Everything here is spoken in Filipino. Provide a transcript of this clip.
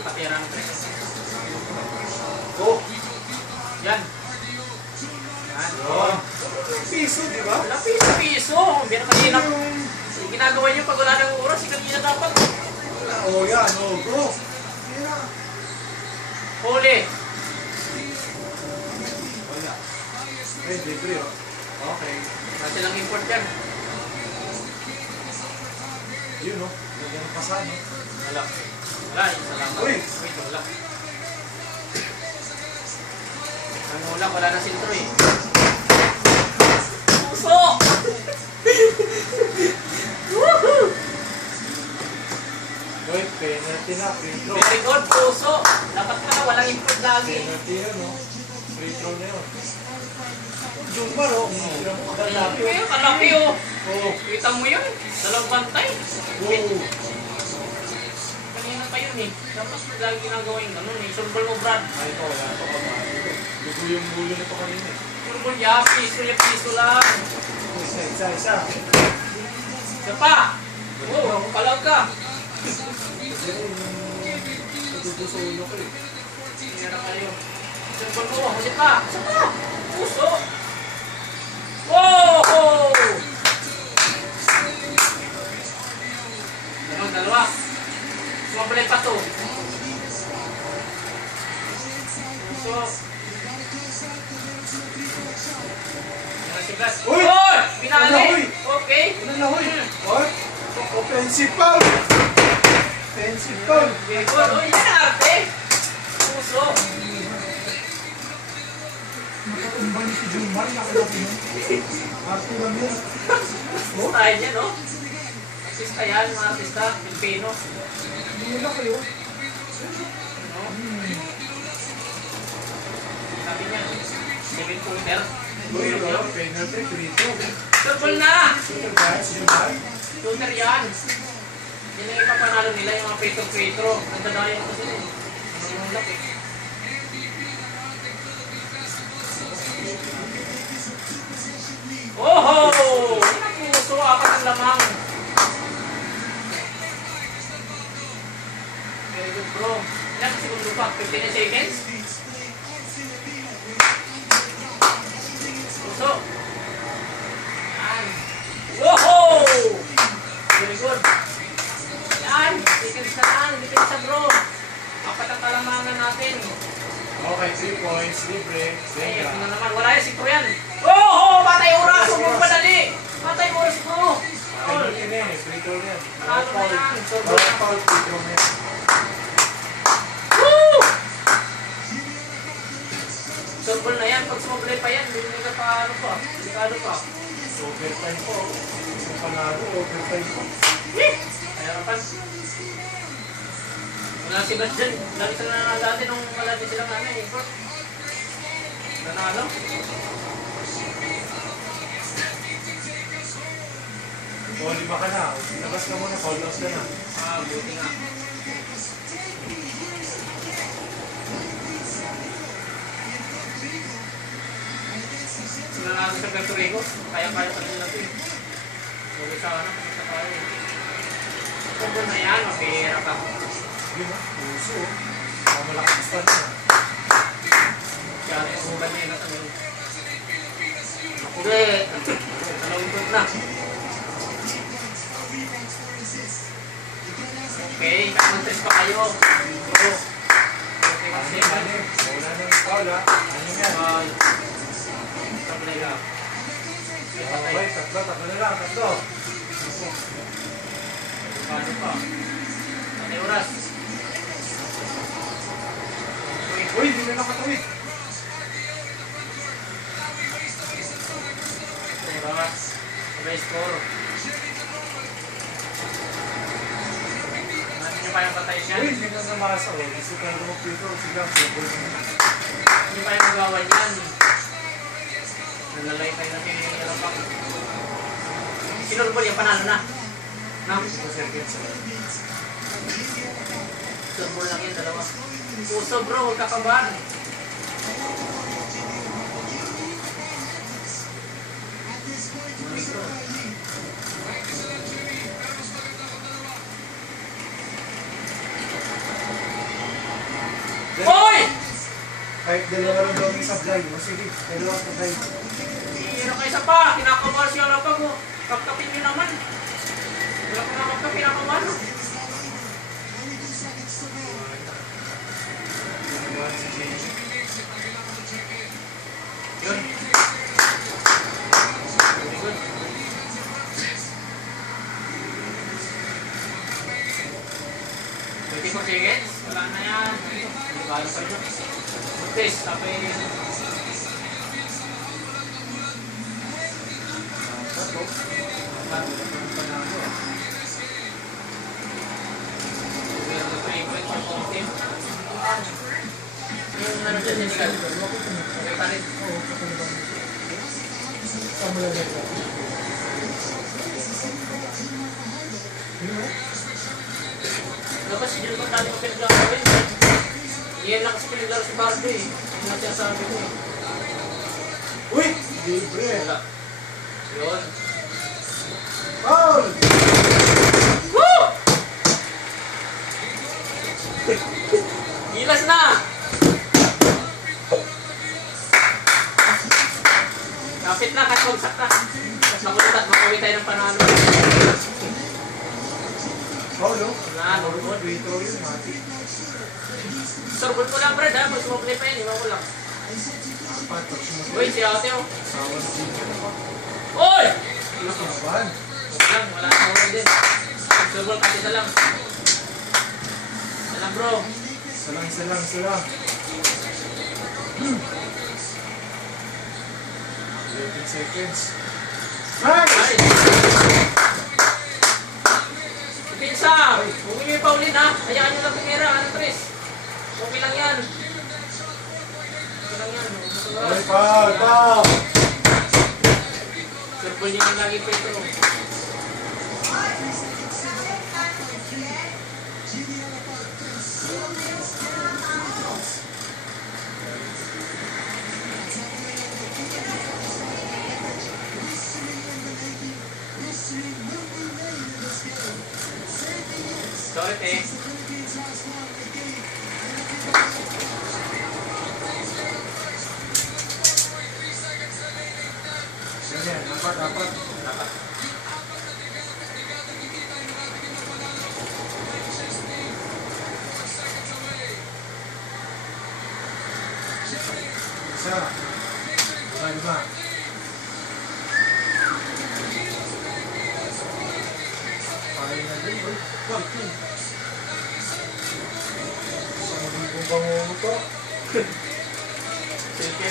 nakatira ng tres. Oh! Yan. Yan. Yun. Piso, di ba? Wala piso-piso. Pero kanina, ginagawa niyo pag wala ng oras, kanina dapat. Oh, yan. Oh, go. Tira. Huli. Wala. Eh, libre, oh. Okay. Kasi lang import yan. Yun, oh. Lagyan ng pasan, oh. Wala. Wala, isa lang. Uy! Wait, wala. Ang wala na sintro eh. Puso! Woohoo! Uy, penalty na. Free throw. Very good, puso. Dapat ka na, walang import lagi. Penalty yun, oh. Free throw na yun. Jumar, oh. Tira mo kagalaki, Kaya oh. kalaki oh. Oh. Kita mo yun? Dalawang bantay. Oh. Kanina pa yun eh. Dapat lagi ginagawa yung ganun eh. Surbol mo, Brad. Ay, ito, wala ito ka ba? Dugo yung ulo nito kanina, eh. Surbol ya, piso lang. Isa. Isa pa. Oh, palag ka. Dugo sa ulo ko, eh. Hindi na kayo. Surbol mo, huli pa. Isa pa. Puso. Wow! Dalawa. Sumabalik pa to. Puso. Uy! Uy! Pinali! Uy! Okay. Ano na, uy? What? Offensive foul! Offensive foul! Very good. Uy, yan arte. Puso. Makatumba ni si Jumar, nakalaki yun. Arte lang yun. Style niya, no? Artista yan, mga artista. Pilipino. Hindi na kayo. No? Sabi niya, 7-footer. Uy, wala. Penalty, free throw. Double na! Shooter guys, Jumar. Shooter yan. Yan ang ipapanalo nila, yung mga petro-petro. Ang dadayo ko sila. Ang mulak eh. Oho! Yan ang puso, apat ang lamang. Very good bro. Ilan segundo pa? 15 seconds? Puso. Yan. Oho! Very good. Yan. Seconds na lang. Dipin sa bro. Apat ang kalamangan natin. Okay, 3 points, libre. Ay, ito Venga. na naman. Wala yan si Pro yan. Oh! Patay oras! Huwag mong padali! Patay oras Pro! Penalty na yan, free throw na yan. Panalo na yan. Bawal foul, free throw na yan. Woo! Sorbol na yan. Pag sumabli pa yan, hindi ka pa ano pa. Delikado pa. Overtime po. Kung panalo, overtime po. Kaya kapan. Wala si Bas dyan. Lagi sila na dati nung wala din silang ano eh. Nanalo. O, 5 ka na. Labas ka muna, call loss ka na. Buti nga. Sila natin sa Puerto Rico. Kaya-kaya pa nila ito eh. Huwag sa ano, pumunta tayo eh. Sorbol na yan, mapihira ka. Yun na, puso. Malakas pa na. Kaya rin ang ulan niya yung nasa Hindi. Nalawintod na. Okay, mag-tres pa kayo. Okay, kasi Ano? Wala na yung foul, ha? Ano yan? sablay lang. Okay, tatlo na lang, tatlo. Paano pa? Patay oras. Uy, hindi na nakatawid. Oras. Sabay score. Natin nyo pa yung patay siya. Uy, hindi na namasa. Gusto ka na mag-pito. Sigang football. Hindi pa yung magawa niyan. Nalalay tayo natin yung nalapak. Sinurbol yung panalo na. No? 2 seconds. Surbol lang yan, dalawa. Puso bro, huwag kakabahan. Kahit dalawa lang daw may sablay. O sige, dalawa sablay. Hirap ka isa pa, kinakabahan siya lang pag kapkapin nyo naman. Wala ko naman ka, kinakabahan. Yun. Very good. 24 seconds, wala na yan. Regalo pa rin. Test, tapos yung ano dyan, yung sinigal. Okay pa rin. Dapat si Jilbert tali mo pinaglalawin. Iyan lang kasi pinaglaro si Barbie eh. Yung natin sabi ko eh. Uy! Libre! Wala. Yun. Foul! Woo! Gilas na! Kapit na, kahit magsak na. Tapos nakulit at makawin tayo ng panalo. Foul, no? Wala, normal. Free throw yun, mati. Sorbot mo lang, Brad, ha? Mas sumukli pa yun, iwan ko lang. Apat, pag sumusunod. Uy, si Ate, oh. Sawas din yun. Oy! Wala ka naman. Wala na ako din. Sorbol, kasi isa lang. Isa lang, bro. Isa lang, isa lang, isa lang. 13 seconds. Nice! Ay! Pinsa! Huwag niyo yung paulin, ha? Hayaan niyo lang tumira, ano, Tris? Okay lang yan. Okay lang yan. Ay, foul, foul! Sorbol niyo yung lagi Petro. Sorry, te. Ganyan, apat, apat. Isa. Lima. Finally, uy, 14. Isang libong bangungo to. Sige,